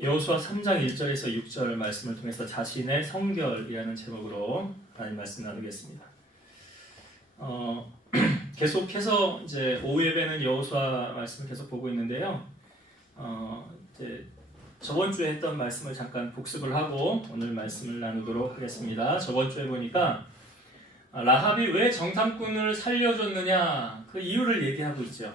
여호수아 3장 1절에서 6절 말씀을 통해서 자신의 성결이라는 제목으로 하나님 말씀 나누겠습니다. 계속해서 이제 오후 예배는 여호수아 말씀을 계속 보고 있는데요. 이제 저번 주에 했던 말씀을 잠깐 복습을 하고 오늘 말씀을 나누도록 하겠습니다. 저번 주에 보니까 라합이 왜 정탐꾼을 살려줬느냐 그 이유를 얘기하고 있죠.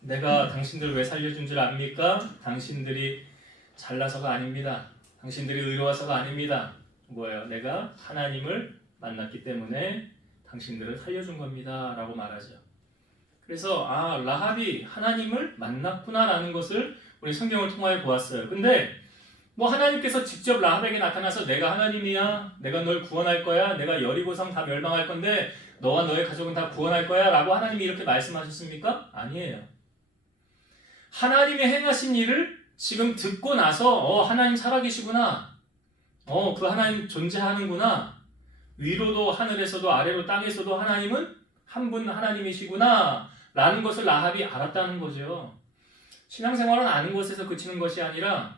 내가 당신들 왜 살려준 줄 압니까? 당신들이 잘나서가 아닙니다. 당신들이 의로워서가 아닙니다. 뭐예요? 내가 하나님을 만났기 때문에 당신들을 살려준 겁니다 라고 말하죠. 그래서 라합이 하나님을 만났구나라는 것을 우리 성경을 통하여 보았어요. 근데 뭐 하나님께서 직접 라합에게 나타나서 내가 하나님이야, 내가 널 구원할 거야, 내가 여리고성 다 멸망할 건데 너와 너의 가족은 다 구원할 거야 라고 하나님이 이렇게 말씀하셨습니까? 아니에요. 하나님이 행하신 일을 지금 듣고 나서 하나님 살아계시구나, 그 하나님 존재하는구나, 위로도 하늘에서도 아래로 땅에서도 하나님은 한 분 하나님이시구나 라는 것을 라합이 알았다는 거죠. 신앙생활은 아는 것에서 그치는 것이 아니라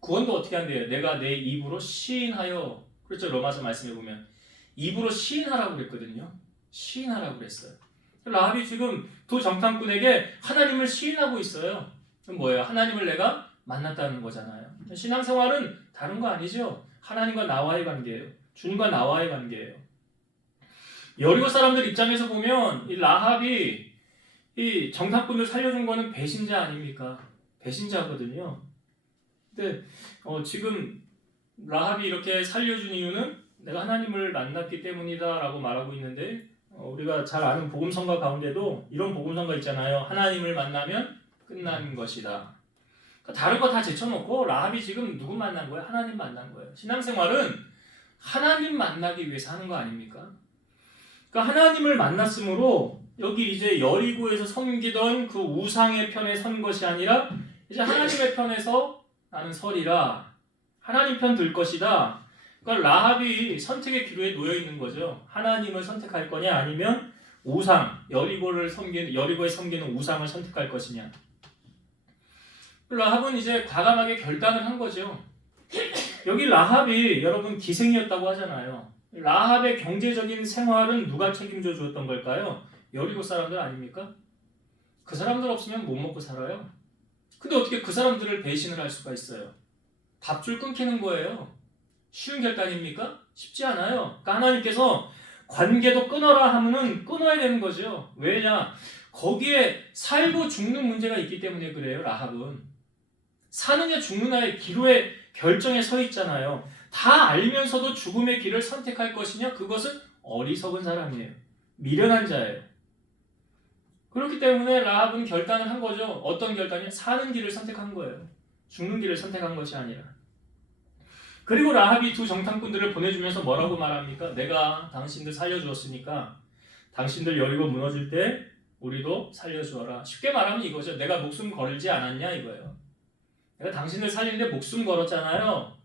구원도 어떻게 한대요? 내가 내 입으로 시인하여, 그렇죠? 로마서 말씀해 보면 입으로 시인하라고 그랬거든요. 시인하라고 그랬어요. 라합이 지금 두 정탐꾼에게 하나님을 시인하고 있어요. 그럼 뭐예요? 하나님을 내가 만났다는 거잖아요. 신앙생활은 다른 거 아니죠? 하나님과 나와의 관계예요. 주님과 나와의 관계예요. 여리고 사람들 입장에서 보면 이 라합이 이 정탐꾼을 살려준 거는 배신자 아닙니까? 배신자거든요. 근데 지금 라합이 이렇게 살려준 이유는 내가 하나님을 만났기 때문이다 라고 말하고 있는데 우리가 잘 아는 복음성가 가운데도 이런 복음성가 있잖아요. 하나님을 만나면 끝난 것이다. 다른 거 다 제쳐놓고 라합이 지금 누구 만난 거예요? 하나님 만난 거예요. 신앙생활은 하나님 만나기 위해서 하는 거 아닙니까? 그러니까 하나님을 만났으므로 여기 이제 여리고에서 섬기던 그 우상의 편에 선 것이 아니라 이제 하나님의 편에서 나는 서리라, 하나님 편 들 것이다. 그러니까 라합이 선택의 기로에 놓여 있는 거죠. 하나님을 선택할 거냐 아니면 우상, 여리고에 섬기는 우상을 선택할 것이냐. 라합은 이제 과감하게 결단을 한 거죠. 여기 라합이 여러분 기생이었다고 하잖아요. 라합의 경제적인 생활은 누가 책임져 주었던 걸까요? 여리고 사람들 아닙니까? 그 사람들 없으면 못 먹고 살아요. 근데 어떻게 그 사람들을 배신을 할 수가 있어요? 밥줄 끊기는 거예요. 쉬운 결단입니까? 쉽지 않아요. 그러니까 하나님께서 관계도 끊어라 하면은 끊어야 되는 거죠. 왜냐? 거기에 살고 죽는 문제가 있기 때문에 그래요. 라합은 사느냐 죽느냐의 기로에 결정에 서 있잖아요. 다 알면서도 죽음의 길을 선택할 것이냐? 그것은 어리석은 사람이에요. 미련한 자예요. 그렇기 때문에 라합은 결단을 한 거죠. 어떤 결단이요? 사는 길을 선택한 거예요. 죽는 길을 선택한 것이 아니라. 그리고 라합이 두 정탐꾼들을 보내주면서 뭐라고 말합니까? 내가 당신들 살려주었으니까 당신들 여리고 무너질 때 우리도 살려주어라. 쉽게 말하면 이거죠. 내가 목숨 걸지 않았냐 이거예요. 내가 당신들 살리는데 목숨 걸었잖아요.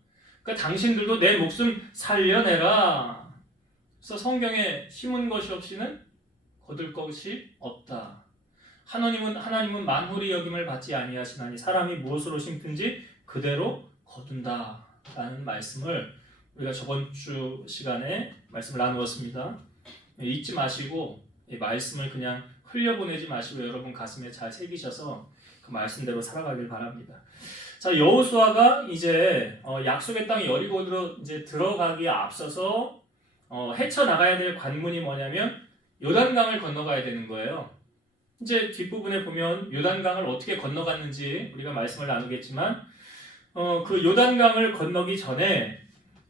그러니까 당신들도 내 목숨 살려내라. 그래서 성경에 심은 것이 없이는 거둘 것이 없다. 하나님은 만홀히 여김을 받지 아니하시나니 사람이 무엇으로 심든지 그대로 거둔다 라는 말씀을 우리가 저번 주 시간에 말씀을 나누었습니다. 잊지 마시고 이 말씀을 그냥 흘려보내지 마시고 여러분 가슴에 잘 새기셔서 그 말씀대로 살아가길 바랍니다. 자, 여호수아가 이제 약속의 땅 여리고로 이제 들어가기에 앞서서 헤쳐나가야 될 관문이 뭐냐면 요단강을 건너가야 되는 거예요. 이제 뒷부분에 보면 요단강을 어떻게 건너갔는지 우리가 말씀을 나누겠지만 그 요단강을 건너기 전에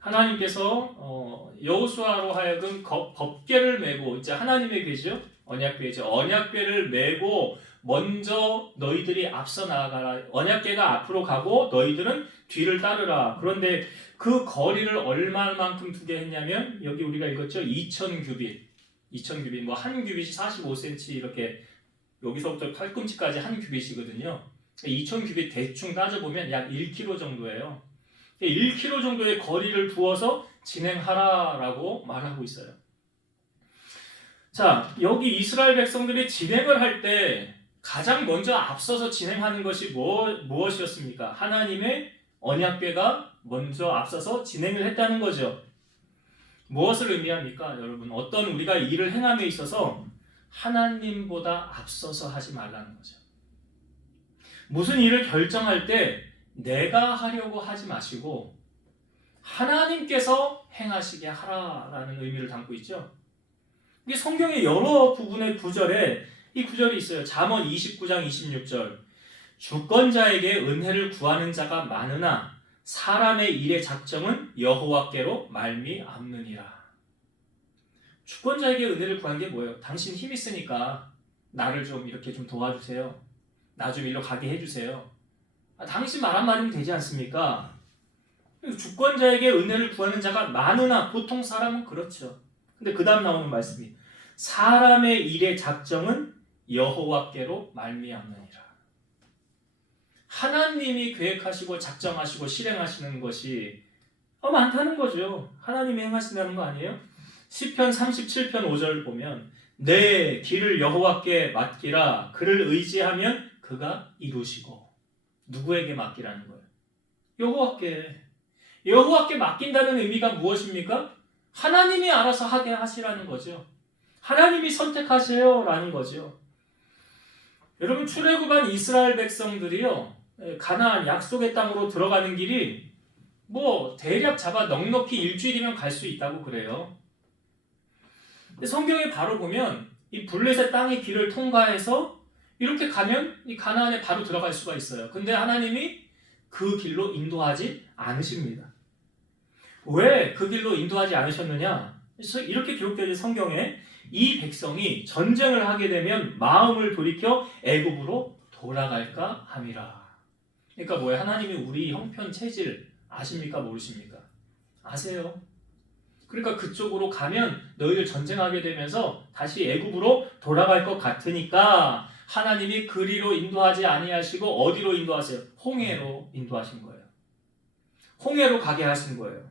하나님께서 여호수아로 하여금 법궤를 메고 이제 하나님의 궤죠. 언약궤죠. 언약궤를 메고 먼저 너희들이 앞서 나아가라. 언약궤가 앞으로 가고 너희들은 뒤를 따르라. 그런데 그 거리를 얼마만큼 두게 했냐면 여기 우리가 읽었죠. 2000규빗. 뭐 한 규빗이 45cm 이렇게 여기서부터 팔꿈치까지 한 규빗이거든요. 2000규빗 대충 따져보면 약 1km 정도예요. 1km 정도의 거리를 두어서 진행하라라고 말하고 있어요. 자, 여기 이스라엘 백성들이 진행을 할 때 가장 먼저 앞서서 진행하는 것이 무엇이었습니까? 하나님의 언약궤가 먼저 앞서서 진행을 했다는 거죠. 무엇을 의미합니까? 여러분, 어떤 우리가 일을 행함에 있어서 하나님보다 앞서서 하지 말라는 거죠. 무슨 일을 결정할 때 내가 하려고 하지 마시고 하나님께서 행하시게 하라라는 의미를 담고 있죠. 이게 성경의 여러 부분의 구절에 이 구절이 있어요. 잠언 29장 26절. 주권자에게 은혜를 구하는 자가 많으나 사람의 일의 작정은 여호와께로 말미암느니라. 주권자에게 은혜를 구하는 게 뭐예요? 당신 힘 있으니까 나를 좀 이렇게 좀 도와주세요. 나 좀 일로 가게 해주세요. 당신 말 한마디면 되지 않습니까? 주권자에게 은혜를 구하는 자가 많으나 보통 사람은 그렇죠. 근데 그 다음 나오는 말씀이 사람의 일의 작정은 여호와께로 말미암느니라. 하나님이 계획하시고 작정하시고 실행하시는 것이 많다는 거죠. 하나님이 행하신다는 거 아니에요? 시편 37편 5절 보면 내 길을 여호와께 맡기라. 그를 의지하면 그가 이루시고. 누구에게 맡기라는 거예요? 여호와께 맡긴다는 의미가 무엇입니까? 하나님이 알아서 하게 하시라는 거죠. 하나님이 선택하세요라는 거죠. 여러분, 출애굽한 이스라엘 백성들이요, 가나안 약속의 땅으로 들어가는 길이 대략 잡아 넉넉히 일주일이면 갈 수 있다고 그래요. 근데 성경에 바로 보면 이 블레셋 땅의 길을 통과해서 이렇게 가면 이 가나안에 바로 들어갈 수가 있어요. 근데 하나님이 그 길로 인도하지 않으십니다. 왜 그 길로 인도하지 않으셨느냐? 그래서 이렇게 기록되어 있는 성경에 이 백성이 전쟁을 하게 되면 마음을 돌이켜 애굽으로 돌아갈까 함이라. 그러니까 뭐예요? 하나님이 우리 형편 체질 아십니까? 모르십니까? 아세요. 그러니까 그쪽으로 가면 너희들 전쟁하게 되면서 다시 애굽으로 돌아갈 것 같으니까 하나님이 그리로 인도하지 아니하시고 어디로 인도하세요? 홍해로 인도하신 거예요. 홍해로 가게 하신 거예요.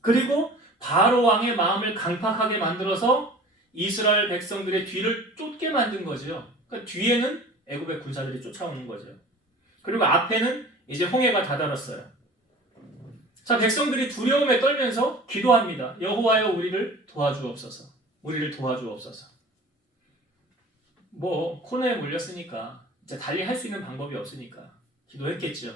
그리고 바로 왕의 마음을 강팍하게 만들어서 이스라엘 백성들의 뒤를 쫓게 만든 거죠. 그러니까 뒤에는 애굽의 군사들이 쫓아오는 거죠. 그리고 앞에는 이제 홍해가 다다랐어요. 자, 백성들이 두려움에 떨면서 기도합니다. 여호와여, 우리를 도와주옵소서. 우리를 도와주옵소서. 코너에 몰렸으니까 이제 달리 할 수 있는 방법이 없으니까 기도했겠죠.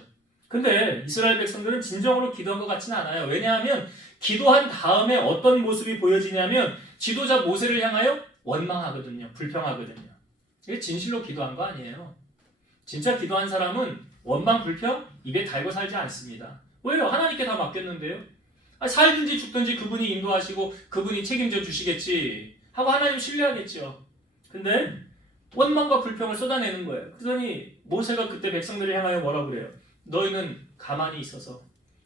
근데 이스라엘 백성들은 진정으로 기도한 것 같지는 않아요. 왜냐하면 기도한 다음에 어떤 모습이 보여지냐면 지도자 모세를 향하여 원망하거든요. 불평하거든요. 이게 진실로 기도한 거 아니에요. 진짜 기도한 사람은 원망, 불평 입에 달고 살지 않습니다. 왜요? 하나님께 다 맡겼는데요. 살든지 죽든지 그분이 인도하시고 그분이 책임져 주시겠지 하고 하나님 신뢰하겠죠. 근데 원망과 불평을 쏟아내는 거예요. 그러더니 모세가 그때 백성들을 향하여 뭐라고 그래요? 너희는 가만히 있어서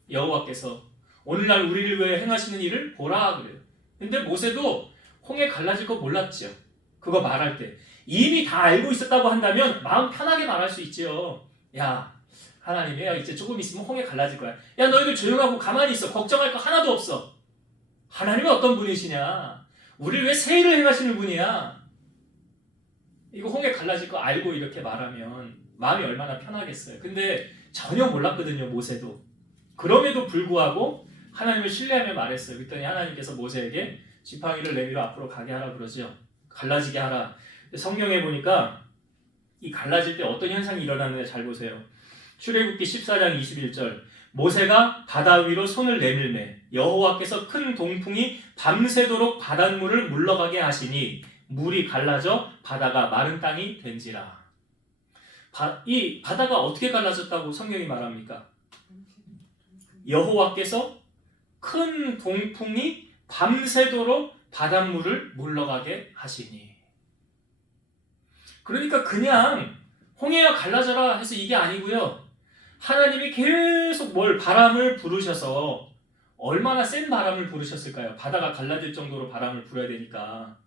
여호와께서 오늘날 우리를 위해 행하시는 일을 보라 그래요. 근데 모세도 홍해 갈라질 거 몰랐죠. 그거 말할 때 이미 다 알고 있었다고 한다면 마음 편하게 말할 수 있죠. 야, 하나님이 이제 조금 있으면 홍해 갈라질 거야. 야, 너희들 조용하고 가만히 있어. 걱정할 거 하나도 없어. 하나님은 어떤 분이시냐? 우리를 위해 새 일을 행하시는 분이야. 이거 홍해 갈라질 거 알고 이렇게 말하면 마음이 얼마나 편하겠어요. 근데 전혀 몰랐거든요, 모세도. 그럼에도 불구하고 하나님을 신뢰하며 말했어요. 그랬더니 하나님께서 모세에게 지팡이를 내밀어 앞으로 가게 하라 그러죠. 갈라지게 하라. 성경에 보니까 이 갈라질 때 어떤 현상이 일어나는지 잘 보세요. 출애굽기 14장 21절. 모세가 바다 위로 손을 내밀매 여호와께서 큰 동풍이 밤새도록 바닷물을 물러가게 하시니 물이 갈라져 바다가 마른 땅이 된지라. 이 바다가 어떻게 갈라졌다고 성경이 말합니까? 여호와께서 큰 동풍이 밤새도록 바닷물을 물러가게 하시니. 그러니까 그냥 홍해가 갈라져라 해서 이게 아니고요. 하나님이 계속 바람을 부르셔서 얼마나 센 바람을 부르셨을까요? 바다가 갈라질 정도로 바람을 불어야 되니까.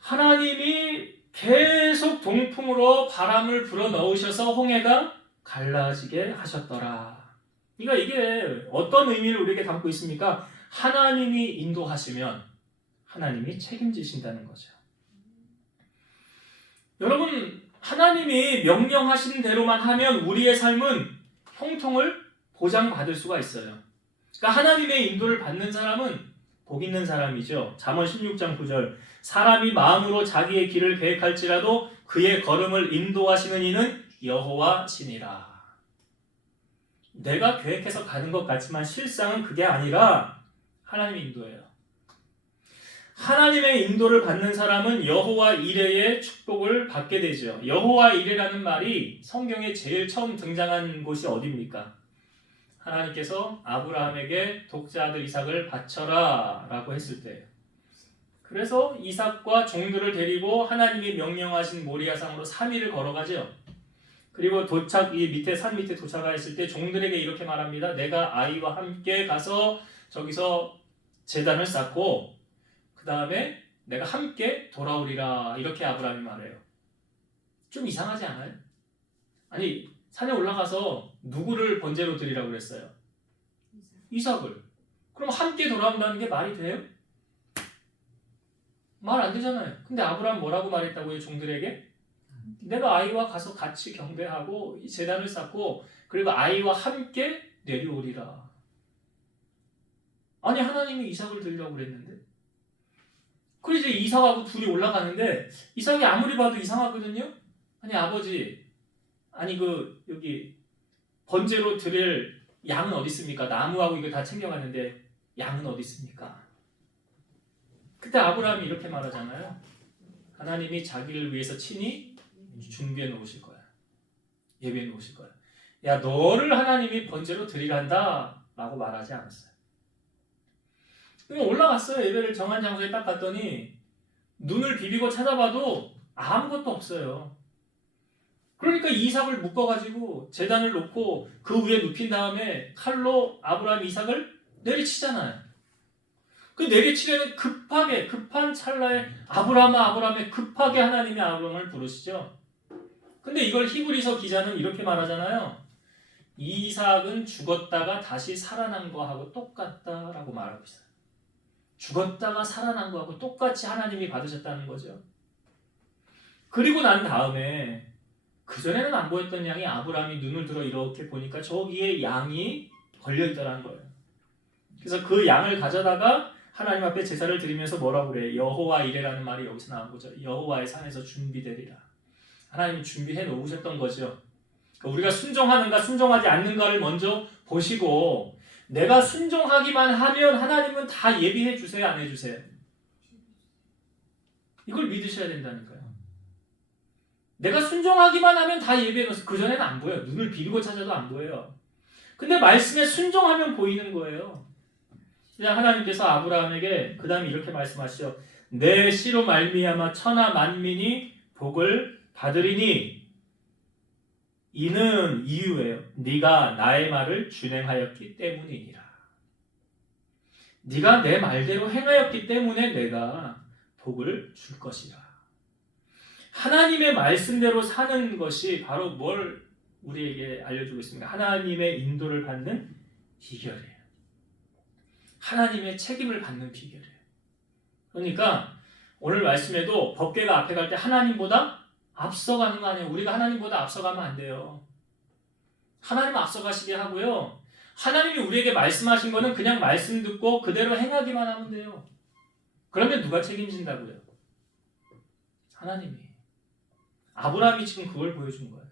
하나님이 계속 동풍으로 바람을 불어넣으셔서 홍해가 갈라지게 하셨더라. 그러니까 이게 어떤 의미를 우리에게 담고 있습니까? 하나님이 인도하시면 하나님이 책임지신다는 거죠. 여러분, 하나님이 명령하신 대로만 하면 우리의 삶은 형통을 보장받을 수가 있어요. 그러니까 하나님의 인도를 받는 사람은 복 있는 사람이죠. 잠언 16장 9절 사람이 마음으로 자기의 길을 계획할지라도 그의 걸음을 인도하시는 이는 여호와시니라. 내가 계획해서 가는 것 같지만 실상은 그게 아니라 하나님의 인도예요. 하나님의 인도를 받는 사람은 여호와 이레의 축복을 받게 되죠. 여호와 이레라는 말이 성경에 제일 처음 등장한 곳이 어디입니까? 하나님께서 아브라함에게 독자 아들 이삭을 바쳐라 라고 했을 때예요. 그래서 이삭과 종들을 데리고 하나님이 명령하신 모리아산으로 3일을 걸어가죠. 그리고 이 밑에 산 밑에 도착했을 때 종들에게 이렇게 말합니다. 내가 아이와 함께 가서 저기서 제단을 쌓고 그 다음에 내가 함께 돌아오리라 이렇게 아브라함이 말해요. 좀 이상하지 않아요? 아니 산에 올라가서 누구를 번제로 드리라고 그랬어요? 이삭을. 그럼 함께 돌아온다는 게 말이 돼요? 말 안 되잖아요. 근데 아브라함 뭐라고 말했다고요? 종들에게? 내가 아이와 가서 같이 경배하고 이 제단을 쌓고 그리고 아이와 함께 내려오리라. 아니 하나님이 이삭을 드리라고 그랬는데 그래서 이제 이삭하고 둘이 올라가는데 이삭이 아무리 봐도 이상하거든요. 아니 아버지 아니 여기 번제로 드릴 양은 어디 있습니까? 나무하고 이거 다 챙겨갔는데 양은 어디 있습니까? 그때 아브라함이 이렇게 말하잖아요. 하나님이 자기를 위해서 친히 준비해 놓으실 거야. 예비해 놓으실 거야. 야 너를 하나님이 번제로 드리란다 라고 말하지 않았어요. 올라갔어요. 예배를 정한 장소에 딱 갔더니 눈을 비비고 찾아봐도 아무것도 없어요. 그러니까 이삭을 묶어가지고 제단을 놓고 그 위에 눕힌 다음에 칼로 아브라함 이삭을 내리치잖아요. 그 내리치려는 급한 찰나에 아브라함의 급하게 하나님이 아브라함을 부르시죠. 근데 이걸 히브리서 기자는 이렇게 말하잖아요. 이삭은 죽었다가 다시 살아난 거하고 똑같다라고 말하고 있어요. 죽었다가 살아난 거하고 똑같이 하나님이 받으셨다는 거죠. 그리고 난 다음에 그전에는 안 보였던 양이 아브라함이 눈을 들어 이렇게 보니까 저기에 양이 걸려있더라는 거예요. 그래서 그 양을 가져다가 하나님 앞에 제사를 드리면서 뭐라고 그래? 여호와 이레라는 말이 여기서 나온 거죠. 여호와의 산에서 준비되리라. 하나님이 준비해 놓으셨던 거죠. 우리가 순종하는가 순종하지 않는가를 먼저 보시고 내가 순종하기만 하면 하나님은 다 예비해 주세요, 안 해주세요? 이걸 믿으셔야 된다니까요. 내가 순종하기만 하면 다 예비해 놓으세요. 그전에는 안 보여요. 눈을 비비고 찾아도 안 보여요. 근데 말씀에 순종하면 보이는 거예요. 그냥 하나님께서 아브라함에게 그 다음에 이렇게 말씀하시죠. 내 씨로 말미암아 천하 만민이 복을 받으리니 이는 이유예요. 네가 나의 말을 준행하였기 때문이니라. 네가 내 말대로 행하였기 때문에 내가 복을 줄 것이라. 하나님의 말씀대로 사는 것이 바로 뭘 우리에게 알려주고 있습니다. 하나님의 인도를 받는 비결이에요. 하나님의 책임을 받는 비결이에요. 그러니까 오늘 말씀에도 법궤가 앞에 갈 때 하나님보다 앞서가는 거 아니에요. 우리가 하나님보다 앞서가면 안 돼요. 하나님 앞서가시게 하고요. 하나님이 우리에게 말씀하신 거는 그냥 말씀 듣고 그대로 행하기만 하면 돼요. 그러면 누가 책임진다고요? 하나님이. 아브라함이 지금 그걸 보여준 거예요.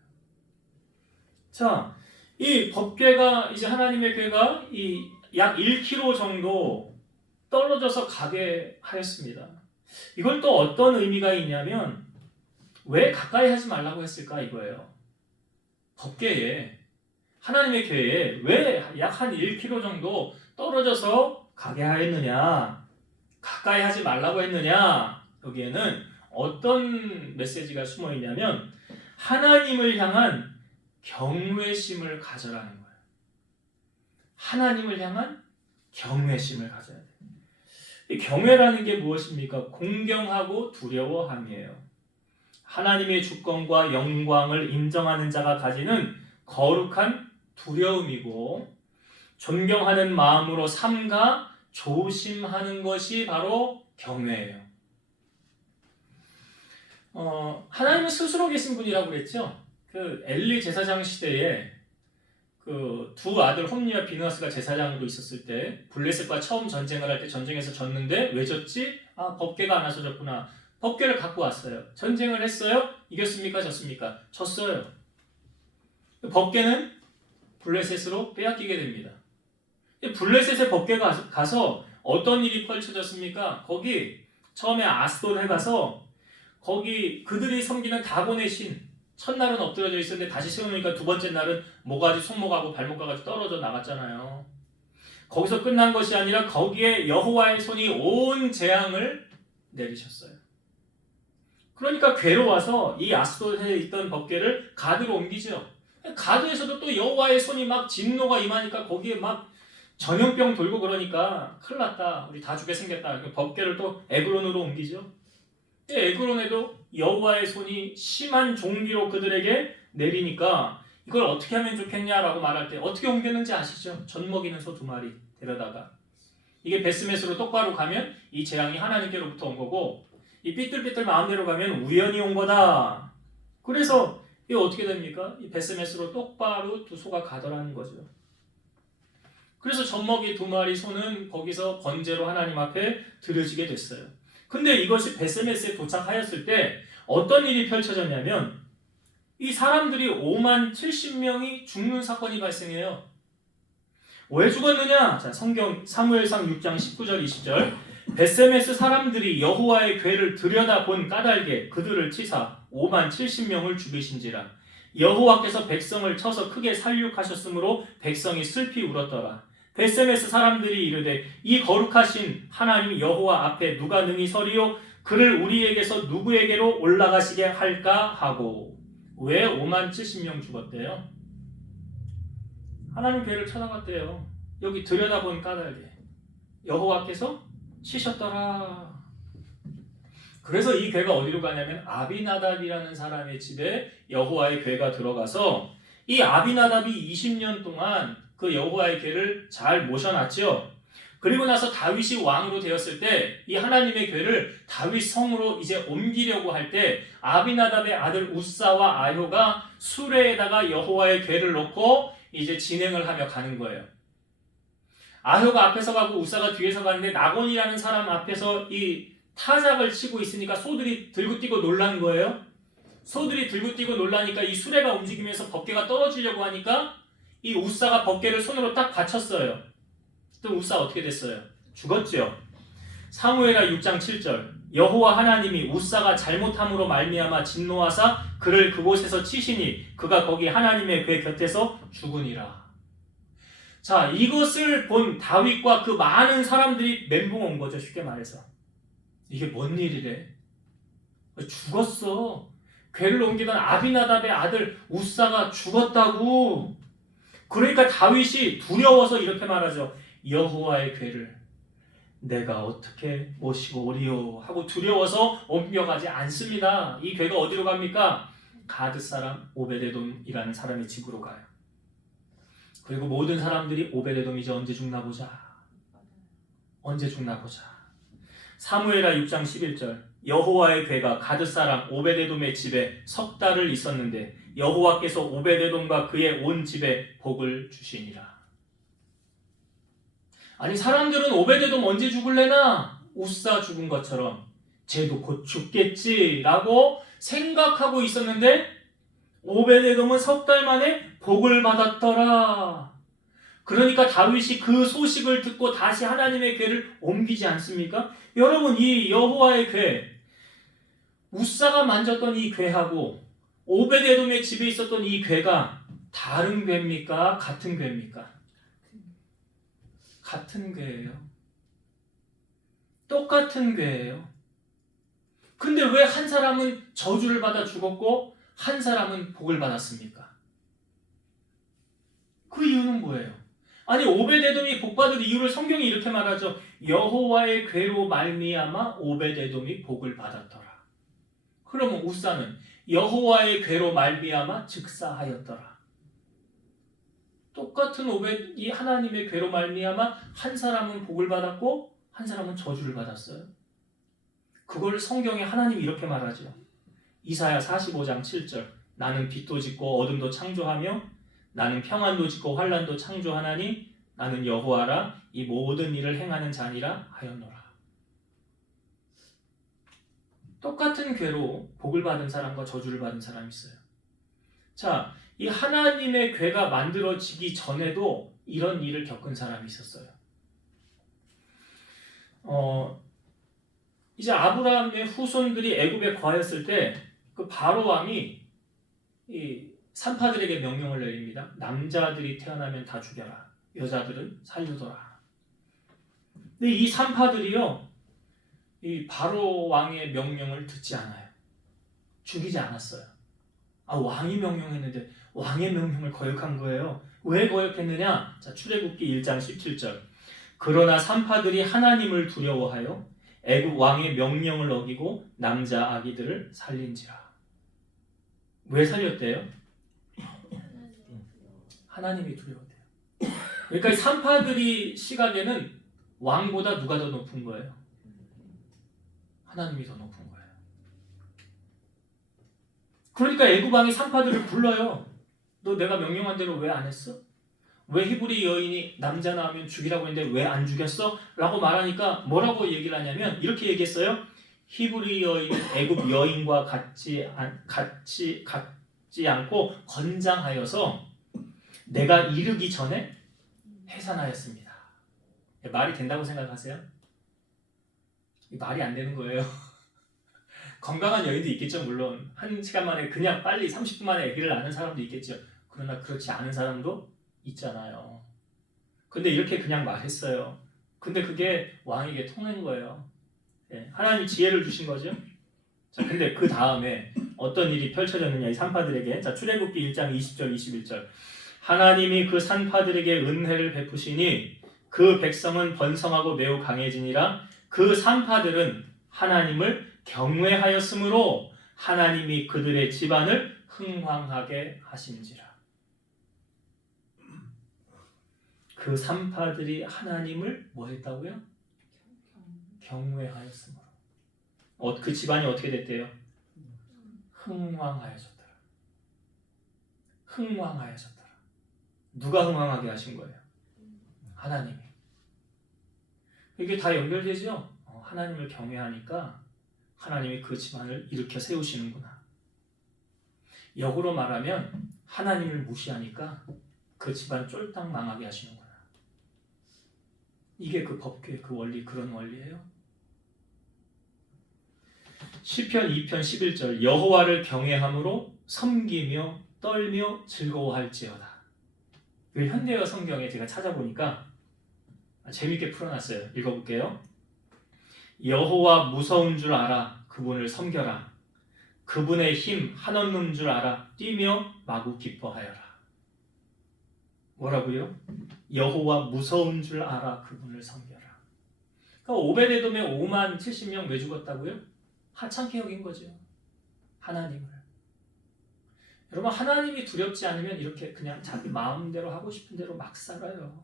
자, 이 법궤가 이제 하나님의 궤가 약 1km 정도 떨어져서 가게 하였습니다. 이걸 또 어떤 의미가 있냐면 왜 가까이 하지 말라고 했을까 이거예요. 법궤에 하나님의 궤에 왜 약 한 1km 정도 떨어져서 가게 하였느냐, 가까이 하지 말라고 했느냐, 여기에는 어떤 메시지가 숨어 있냐면 하나님을 향한 경외심을 가져라는 거예요. 하나님을 향한 경외심을 가져야 돼요. 이 경외라는 게 무엇입니까? 공경하고 두려워함이에요. 하나님의 주권과 영광을 인정하는 자가 가지는 거룩한 두려움이고 존경하는 마음으로 삼가 조심하는 것이 바로 경외예요. 하나님은 스스로 계신 분이라고 그랬죠. 그 엘리 제사장 시대에 그 두 아들 홈리와 비느하스가 제사장으로 있었을 때 블레셋과 처음 전쟁을 할 때 전쟁에서 졌는데 왜 졌지? 아, 법궤가 안 와서 졌구나. 법궤를 갖고 왔어요. 전쟁을 했어요? 이겼습니까? 졌습니까? 졌어요. 법궤는 블레셋으로 빼앗기게 됩니다. 블레셋의 법궤가 가서 어떤 일이 펼쳐졌습니까? 거기 처음에 아스돗에 가서 거기 그들이 섬기는 다곤의 신, 첫날은 엎드려져 있었는데 다시 세워놓으니까 두 번째 날은 모가지 손목하고 발목까지 떨어져 나갔잖아요. 거기서 끝난 것이 아니라 거기에 여호와의 손이 온 재앙을 내리셨어요. 그러니까 괴로 와서 이 아스돗에 있던 법궤를 가드로 옮기죠. 가드에서도 또 여호와의 손이 막 진노가 임하니까 거기에 막 전염병 돌고 그러니까 큰일 났다. 우리 다 죽게 생겼다. 법궤를 또 에그론으로 옮기죠. 에그론에도 여호와의 손이 심한 종기로 그들에게 내리니까 이걸 어떻게 하면 좋겠냐라고 말할 때 어떻게 옮겼는지 아시죠? 젖 먹이는 소 2마리 데려다가 이게 베스메스로 똑바로 가면 이 재앙이 하나님께로부터 온 거고 이 삐뚤삐뚤 마음대로 가면 우연히 온 거다. 그래서 이게 어떻게 됩니까? 이 베스메스로 똑바로 두 소가 가더라는 거죠. 그래서 젖먹이 2마리 소는 거기서 번제로 하나님 앞에 드려지게 됐어요. 근데 이것이 베스메스에 도착하였을 때 어떤 일이 펼쳐졌냐면 이 사람들이 5만 70명이 죽는 사건이 발생해요. 왜 죽었느냐? 자, 성경 사무엘상 6장 19절 20절 베스메스 사람들이 여호와의 궤를 들여다본 까닭에 그들을 치사 5만 70명을 죽이신지라 여호와께서 백성을 쳐서 크게 살육하셨으므로 백성이 슬피 울었더라. 베스메스 사람들이 이르되 이 거룩하신 하나님 여호와 앞에 누가 능히 서리요? 그를 우리에게서 누구에게로 올라가시게 할까 하고. 왜 5만 70명 죽었대요? 하나님 궤를 쳐다봤대요. 여기 들여다본 까닭에 여호와께서 치셨더라. 그래서 이 궤가 어디로 가냐면 아비나답이라는 사람의 집에 여호와의 궤가 들어가서 이 아비나답이 20년 동안 그 여호와의 궤를 잘 모셔놨죠. 그리고 나서 다윗이 왕으로 되었을 때 이 하나님의 궤를 다윗 성으로 이제 옮기려고 할 때 아비나답의 아들 우사와 아효가 수레에다가 여호와의 궤를 놓고 이제 진행을 하며 가는 거예요. 아효가 앞에서 가고 우사가 뒤에서 가는데 나곤이라는 사람 앞에서 이 타작을 치고 있으니까 소들이 들고 뛰고 놀란 거예요. 소들이 들고 뛰고 놀라니까 이 수레가 움직이면서 법궤가 떨어지려고 하니까 이 우사가 법궤를 손으로 딱 받쳤어요. 또 우사 어떻게 됐어요? 죽었죠. 사무엘하 6장 7절 여호와 하나님이 우사가 잘못함으로 말미암아 진노하사 그를 그곳에서 치시니 그가 거기 하나님의 궤 곁에서 죽으니라. 자, 이것을 본 다윗과 그 많은 사람들이 멘붕 온 거죠. 쉽게 말해서 이게 뭔 일이래? 죽었어. 궤를 옮기던 아비나답의 아들 우사가 죽었다고. 그러니까 다윗이 두려워서 이렇게 말하죠. 여호와의 궤를 내가 어떻게 모시고 오리요 하고 두려워서 옮겨가지 않습니다. 이 궤가 어디로 갑니까? 가드 사람 오베데돔이라는 사람의 집으로 가요. 그리고 모든 사람들이 오베데돔 이제 언제 죽나 보자. 언제 죽나 보자. 사무엘하 6장 11절 여호와의 궤가 가드 사람 오베데돔의 집에 석 달을 있었는데 여호와께서 오베데돔과 그의 온 집에 복을 주시니라. 아니 사람들은 오베데돔 언제 죽을래나? 우사 죽은 것처럼 쟤도 곧 죽겠지라고 생각하고 있었는데 오베데돔은 석 달 만에 복을 받았더라. 그러니까 다윗이 그 소식을 듣고 다시 하나님의 궤를 옮기지 않습니까? 여러분 이 여호와의 궤 우사가 만졌던 이 궤하고 오베데돔의 집에 있었던 이 궤가 다른 궤입니까? 같은 궤입니까? 같은 궤예요. 똑같은 궤예요. 근데 왜 한 사람은 저주를 받아 죽었고 한 사람은 복을 받았습니까? 그 이유는 뭐예요? 아니 오베데돔이 복받을 이유를 성경이 이렇게 말하죠. 여호와의 궤로 말미암아 오베데돔이 복을 받았더라. 그러면 우사는 여호와의 궤로 말미암아 즉사하였더라. 똑같은 이 하나님의 궤로 말미암아 한 사람은 복을 받았고 한 사람은 저주를 받았어요. 그걸 성경에 하나님이 이렇게 말하죠. 이사야 45장 7절 나는 빛도 짓고 어둠도 창조하며 나는 평안도 짓고 환난도 창조하나니 나는 여호와라 이 모든 일을 행하는 자니라 하였노라. 똑같은 궤로 복을 받은 사람과 저주를 받은 사람이 있어요. 자, 이 하나님의 궤가 만들어지기 전에도 이런 일을 겪은 사람이 있었어요. 이제 아브라함의 후손들이 애굽에 거하였을 때 그 바로 왕이 이 산파들에게 명령을 내립니다. 남자들이 태어나면 다 죽여라. 여자들은 살려둬라. 근데 이 산파들이요, 이 바로 왕의 명령을 듣지 않아요. 죽이지 않았어요. 왕이 명령했는데 왕의 명령을 거역한 거예요. 왜 거역했느냐? 자, 출애굽기 1장 17절. 그러나 산파들이 하나님을 두려워하여 애굽 왕의 명령을 어기고 남자 아기들을 살린지라. 왜 살렸대요? 하나님이 두려웠대요. 그러니까 산파들이 시각에는 왕보다 누가 더 높은 거예요? 하나님이 더 높은 거예요. 그러니까 애굽 왕이 산파들을 불러요. 너 내가 명령한 대로 왜 안 했어? 왜 히브리 여인이 남자 낳으면 죽이라고 했는데 왜 안 죽였어? 라고 말하니까 뭐라고 얘기를 하냐면 이렇게 얘기했어요. 히브리 여인은 애굽 여인과 같지 않고 건장하여서 내가 이르기 전에 해산하였습니다. 말이 된다고 생각하세요? 말이 안 되는 거예요. 건강한 여인도 있겠죠. 물론 1시간 만에 그냥 빨리 30분 만에 아기를 낳는 사람도 있겠죠. 그러나 그렇지 않은 사람도 있잖아요. 근데 이렇게 그냥 말했어요. 근데 그게 왕에게 통한 거예요. 하나님이 지혜를 주신 거죠. 자, 근데 그 다음에 어떤 일이 펼쳐졌느냐, 이 산파들에게. 자, 출애굽기 1장 20절 21절. 하나님이 그 산파들에게 은혜를 베푸시니 그 백성은 번성하고 매우 강해지니라. 그 산파들은 하나님을 경외하였으므로 하나님이 그들의 집안을 흥왕하게 하신지라. 그 산파들이 하나님을 뭐 했다고요? 경외하였으므로. 그 집안이 어떻게 됐대요? 흥왕하여졌더라. 흥왕하여졌더라. 누가 흥왕하게 하신 거예요? 하나님이. 이게 다 연결되죠? 하나님을 경외하니까 하나님이 그 집안을 일으켜 세우시는구나. 역으로 말하면 하나님을 무시하니까 그 집안 쫄딱 망하게 하시는구나. 이게 그 법궤, 그 원리, 그런 원리예요. 시편 2편 11절. 여호와를 경외함으로 섬기며 떨며 즐거워할지어다. 이 현대어 성경에 제가 찾아보니까 재밌게 풀어놨어요. 읽어볼게요. 여호와 무서운 줄 알아. 그분을 섬겨라. 그분의 힘 한없는 줄 알아. 뛰며 마구 기뻐하여라. 뭐라고요? 여호와 무서운 줄 알아. 그분을 섬겨라. 그러니까 오베데돔의 5만 70명 왜 죽었다고요? 하찮게 여긴 거죠. 하나님을. 여러분, 하나님이 두렵지 않으면 이렇게 그냥 자기 마음대로 하고 싶은 대로 막 살아요.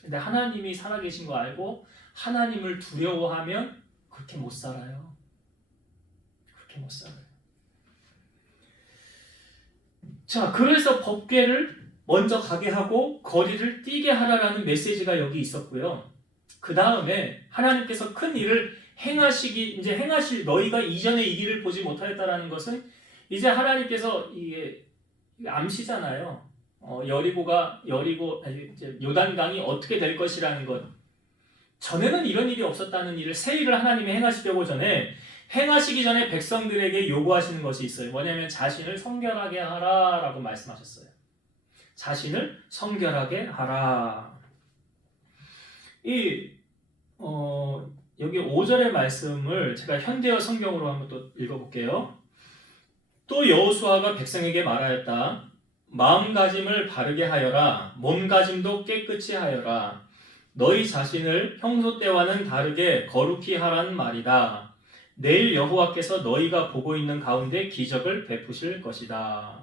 근데 하나님이 살아계신 거 알고 하나님을 두려워하면 그렇게 못 살아요. 그렇게 못 살아요. 자, 그래서 법궤를 먼저 가게 하고 거리를 뛰게 하라라는 메시지가 여기 있었고요. 그 다음에 하나님께서 큰 일을 행하실 너희가 이전에 이 길을 보지 못하였다라는 것은 이제 하나님께서 이게 암시잖아요. 요단강이 어떻게 될 것이라는 것. 전에는 이런 일이 없었다는 일을, 새 일을 하나님이 행하시려고 행하시기 전에 백성들에게 요구하시는 것이 있어요. 뭐냐면 자신을 성결하게 하라라고 말씀하셨어요. 자신을 성결하게 하라. 여기 5절의 말씀을 제가 현대어 성경으로 한번 또 읽어볼게요. 또 여호수아가 백성에게 말하였다. 마음가짐을 바르게 하여라. 몸가짐도 깨끗이 하여라. 너희 자신을 평소 때와는 다르게 거룩히 하라는 말이다. 내일 여호와께서 너희가 보고 있는 가운데 기적을 베푸실 것이다.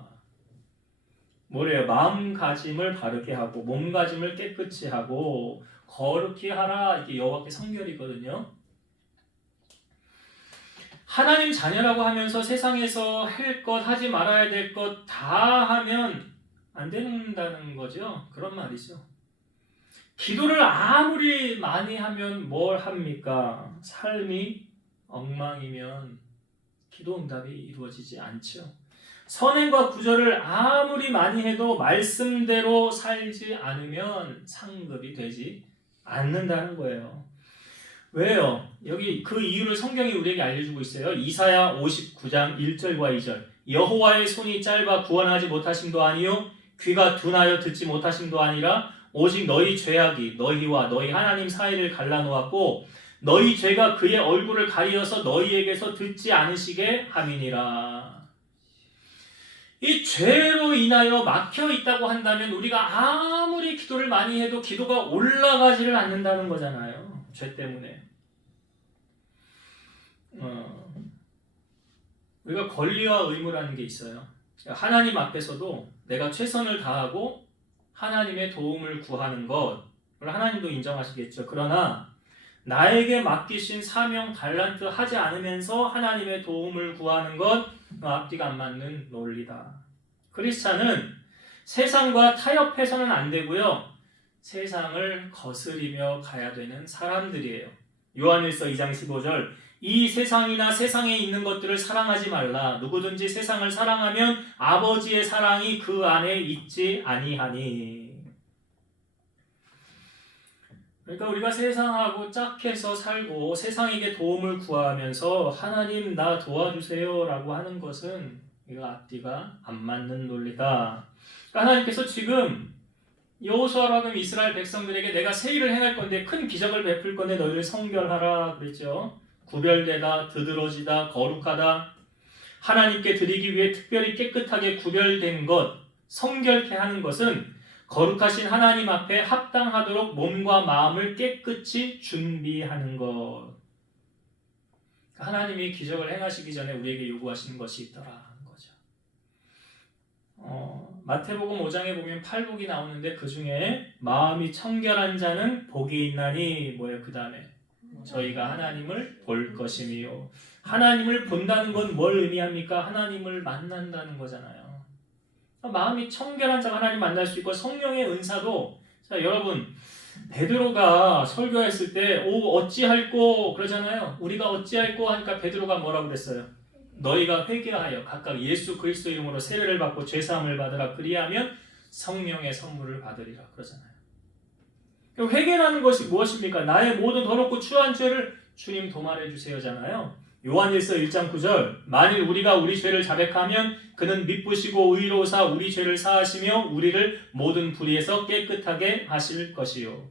뭐래요? 마음가짐을 바르게 하고 몸가짐을 깨끗이 하고 거룩히 하라. 이게 여호와께 성결이거든요. 하나님 자녀라고 하면서 세상에서 할 것, 하지 말아야 될 것 다 하면 안 된다는 거죠. 그런 말이죠. 기도를 아무리 많이 하면 뭘 합니까? 삶이 엉망이면 기도 응답이 이루어지지 않죠. 선행과 구절을 아무리 많이 해도 말씀대로 살지 않으면 상급이 되지 않는다는 거예요. 왜요? 여기 그 이유를 성경이 우리에게 알려주고 있어요. 이사야 59장 1절과 2절. 여호와의 손이 짧아 구원하지 못하심도 아니요 귀가 둔하여 듣지 못하심도 아니라 오직 너희 죄악이 너희와 너희 하나님 사이를 갈라놓았고 너희 죄가 그의 얼굴을 가리어서 너희에게서 듣지 않으시게 함이니라. 이 죄로 인하여 막혀 있다고 한다면 우리가 아무리 기도를 많이 해도 기도가 올라가지를 않는다는 거잖아요. 죄 때문에. 우리가 권리와 의무라는 게 있어요. 하나님 앞에서도 내가 최선을 다하고 하나님의 도움을 구하는 것, 하나님도 인정하시겠죠. 그러나 나에게 맡기신 사명, 달란트 하지 않으면서 하나님의 도움을 구하는 것, 앞뒤가 안 맞는 논리다. 크리스찬은 세상과 타협해서는 안 되고요. 세상을 거스리며 가야 되는 사람들이에요. 요한일서 2장 15절 이 세상이나 세상에 있는 것들을 사랑하지 말라. 누구든지 세상을 사랑하면 아버지의 사랑이 그 안에 있지 아니하니. 그러니까 우리가 세상하고 짝해서 살고 세상에게 도움을 구하면서 하나님 나 도와주세요 라고 하는 것은 이거 앞뒤가 안 맞는 논리다. 그러니까 하나님께서 지금 여호수아로 하면 이스라엘 백성들에게 내가 새 일을 행할 건데 큰 기적을 베풀 건데 너희를 성결하라 그랬죠. 구별되다, 드드러지다, 거룩하다, 하나님께 드리기 위해 특별히 깨끗하게 구별된 것, 성결케 하는 것은 거룩하신 하나님 앞에 합당하도록 몸과 마음을 깨끗이 준비하는 것. 하나님이 기적을 행하시기 전에 우리에게 요구하시는 것이 있더라. 마태복음 5장에 보면 팔복이 나오는데 그 중에 마음이 청결한 자는 복이 있나니 뭐예요? 그 다음에 저희가 하나님을 볼 것이며 하나님을 본다는 건 뭘 의미합니까? 하나님을 만난다는 거잖아요. 마음이 청결한 자가 하나님 만날 수 있고 성령의 은사도 자 여러분 베드로가 설교했을 때 어찌할꼬 그러잖아요. 우리가 어찌할꼬 하니까 베드로가 뭐라고 그랬어요? 너희가 회개하여 각각 예수 그리스도 이름으로 세례를 받고 죄사함을 받으라. 그리하면 성령의 선물을 받으리라. 그러잖아요. 회개라는 것이 무엇입니까? 나의 모든 더럽고 추한 죄를 주님 도말해 주세요잖아요. 요한일서 1장 9절 만일 우리가 우리 죄를 자백하면 그는 미쁘시고 의로우사 우리 죄를 사하시며 우리를 모든 불의에서 깨끗하게 하실 것이요.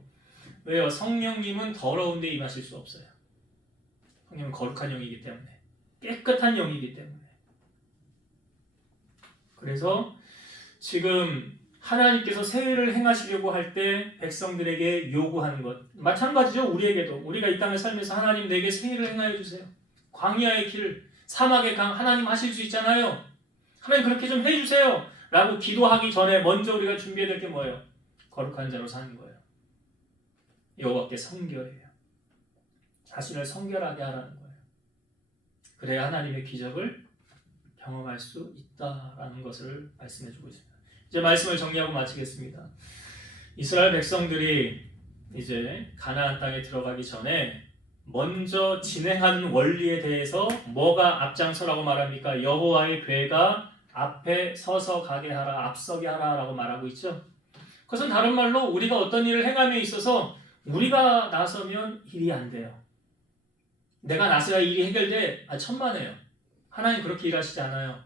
왜요? 성령님은 더러운 데 임하실 수 없어요. 성령은 거룩한 영이기 때문에 깨끗한 영이기 때문에. 그래서 지금 하나님께서 세례를 행하시려고 할 때 백성들에게 요구하는 것 마찬가지죠. 우리에게도 우리가 이 땅을 살면서 하나님 내게 세례를 행하여 주세요. 광야의 길, 사막의 강 하나님 하실 수 있잖아요. 하나님 그렇게 좀 해주세요 라고 기도하기 전에 먼저 우리가 준비해야 될 게 뭐예요? 거룩한 자로 사는 거예요. 여호와께 성결해요. 자신을 성결하게 하라는 거예요. 그래야 하나님의 기적을 경험할 수 있다라는 것을 말씀해주고 있습니다. 이제 말씀을 정리하고 마치겠습니다. 이스라엘 백성들이 이제 가나안 땅에 들어가기 전에 먼저 진행하는 원리에 대해서 뭐가 앞장서라고 말합니까? 여호와의 궤가 앞에 서서 가게 하라, 앞서게 하라라고 말하고 있죠. 그것은 다른 말로 우리가 어떤 일을 행함에 있어서 우리가 나서면 일이 안 돼요. 내가 나서야 일이 해결돼. 천만에요. 하나님 그렇게 일하시지 않아요.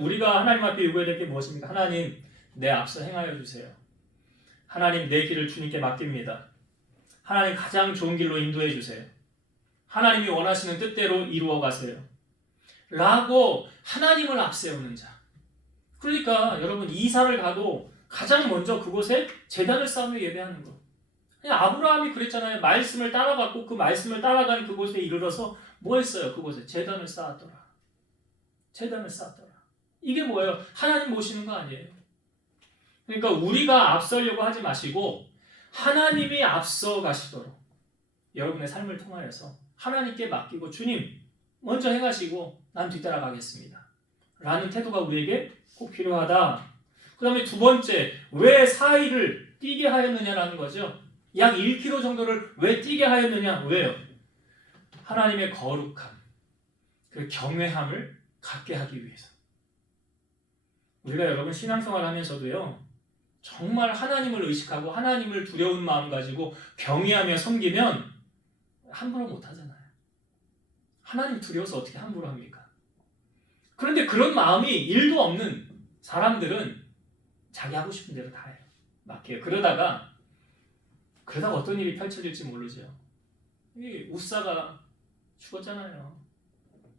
우리가 하나님 앞에 요구해야 될 게 무엇입니까? 하나님 내 앞서 행하여 주세요. 하나님 내 길을 주님께 맡깁니다. 하나님 가장 좋은 길로 인도해 주세요. 하나님이 원하시는 뜻대로 이루어 가세요. 라고 하나님을 앞세우는 자. 그러니까 여러분 이사를 가도 가장 먼저 그곳에 제단을 쌓으며 예배하는 거. 그냥 아브라함이 그랬잖아요. 말씀을 따라갔고 그 말씀을 따라간 그곳에 이르러서 뭐 했어요? 그곳에 제단을 쌓았더라. 제단을 쌓았더라. 이게 뭐예요? 하나님 모시는 거 아니에요. 그러니까 우리가 앞서려고 하지 마시고 하나님이 앞서 가시도록 여러분의 삶을 통하여서 하나님께 맡기고 주님 먼저 행하시고 난 뒤따라가겠습니다. 라는 태도가 우리에게 꼭 필요하다. 그 다음에 두 번째, 왜 사이를 뛰게 하였느냐라는 거죠. 약 1km 정도를 왜 뛰게 하였느냐? 왜요? 하나님의 거룩함, 그 경외함을 갖게 하기 위해서. 우리가 여러분 신앙생활 하면서도요, 정말 하나님을 의식하고 하나님을 두려운 마음 가지고 경외하며 섬기면 함부로 못 하잖아요. 하나님 두려워서 어떻게 함부로 합니까? 그런데 그런 마음이 1도 없는 사람들은 자기 하고 싶은 대로 다 해요. 맡겨요. 그러다가 어떤 일이 펼쳐질지 모르죠. 이 우사가 죽었잖아요.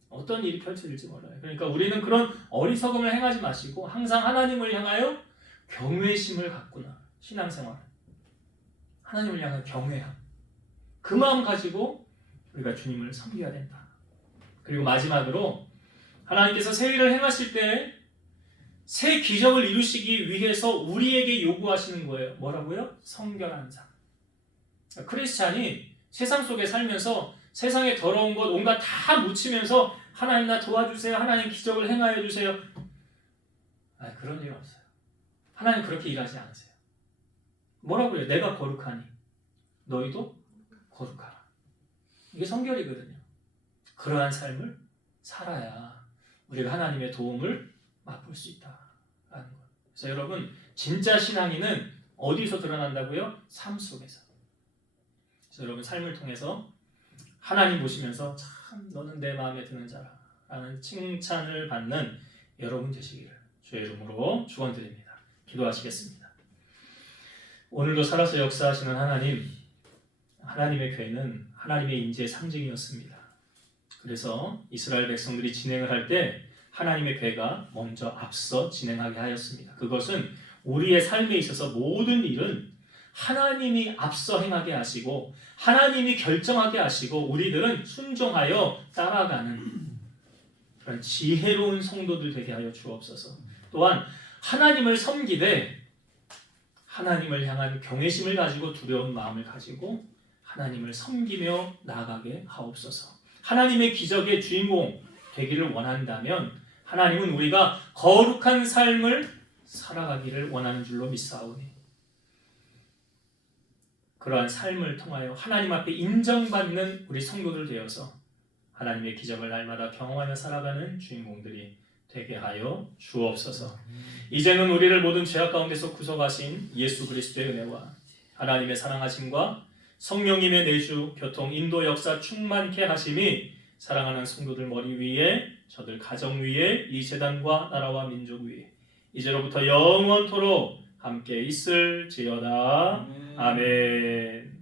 어떤 일이 펼쳐질지 몰라요. 그러니까 우리는 그런 어리석음을 행하지 마시고 항상 하나님을 향하여 경외심을 갖구나. 신앙생활. 하나님을 향한 경외함. 그 마음 가지고 우리가 주님을 섬겨야 된다. 그리고 마지막으로 하나님께서 새 일을 행하실 때 새 기적을 이루시기 위해서 우리에게 요구하시는 거예요. 뭐라고요? 성결한 삶. 크리스찬이 세상 속에 살면서 세상의 더러운 것 온갖 다 묻히면서 하나님 나 도와주세요. 하나님 기적을 행하여 주세요. 그런 일 없어요. 하나님 그렇게 일하지 않으세요. 뭐라고요? 내가 거룩하니 너희도 거룩하라. 이게 성결이거든요. 그러한 삶을 살아야 우리가 하나님의 도움을 맛볼 수 있다라는 거예요. 그래서 여러분 진짜 신앙인은 어디서 드러난다고요? 삶 속에서. 그래서 여러분 삶을 통해서 하나님 보시면서 참 너는 내 마음에 드는 자라 라는 칭찬을 받는 여러분 되시기를 주의 이름으로 축원드립니다. 기도하시겠습니다. 오늘도 살아서 역사하시는 하나님, 하나님의 교회는 하나님의 임재의 상징이었습니다. 그래서 이스라엘 백성들이 진행을 할 때 하나님의 교회가 먼저 앞서 진행하게 하였습니다. 그것은 우리의 삶에 있어서 모든 일은 하나님이 앞서 행하게 하시고 하나님이 결정하게 하시고 우리들은 순종하여 따라가는 그런 지혜로운 성도들 되게 하여 주옵소서. 또한 하나님을 섬기되 하나님을 향한 경외심을 가지고 두려운 마음을 가지고 하나님을 섬기며 나아가게 하옵소서. 하나님의 기적의 주인공 되기를 원한다면 하나님은 우리가 거룩한 삶을 살아가기를 원하는 줄로 믿사오니 그러한 삶을 통하여 하나님 앞에 인정받는 우리 성도들 되어서 하나님의 기적을 날마다 경험하며 살아가는 주인공들이 되게 하여 주옵소서. 이제는 우리를 모든 죄악 가운데서 구속하신 예수 그리스도의 은혜와 하나님의 사랑하심과 성령님의 내주, 교통, 인도, 역사 충만케 하심이 사랑하는 성도들 머리 위에 저들 가정 위에 이 제단과 나라와 민족 위에 이제로부터 영원토록 함께 있을지어다. 아멘.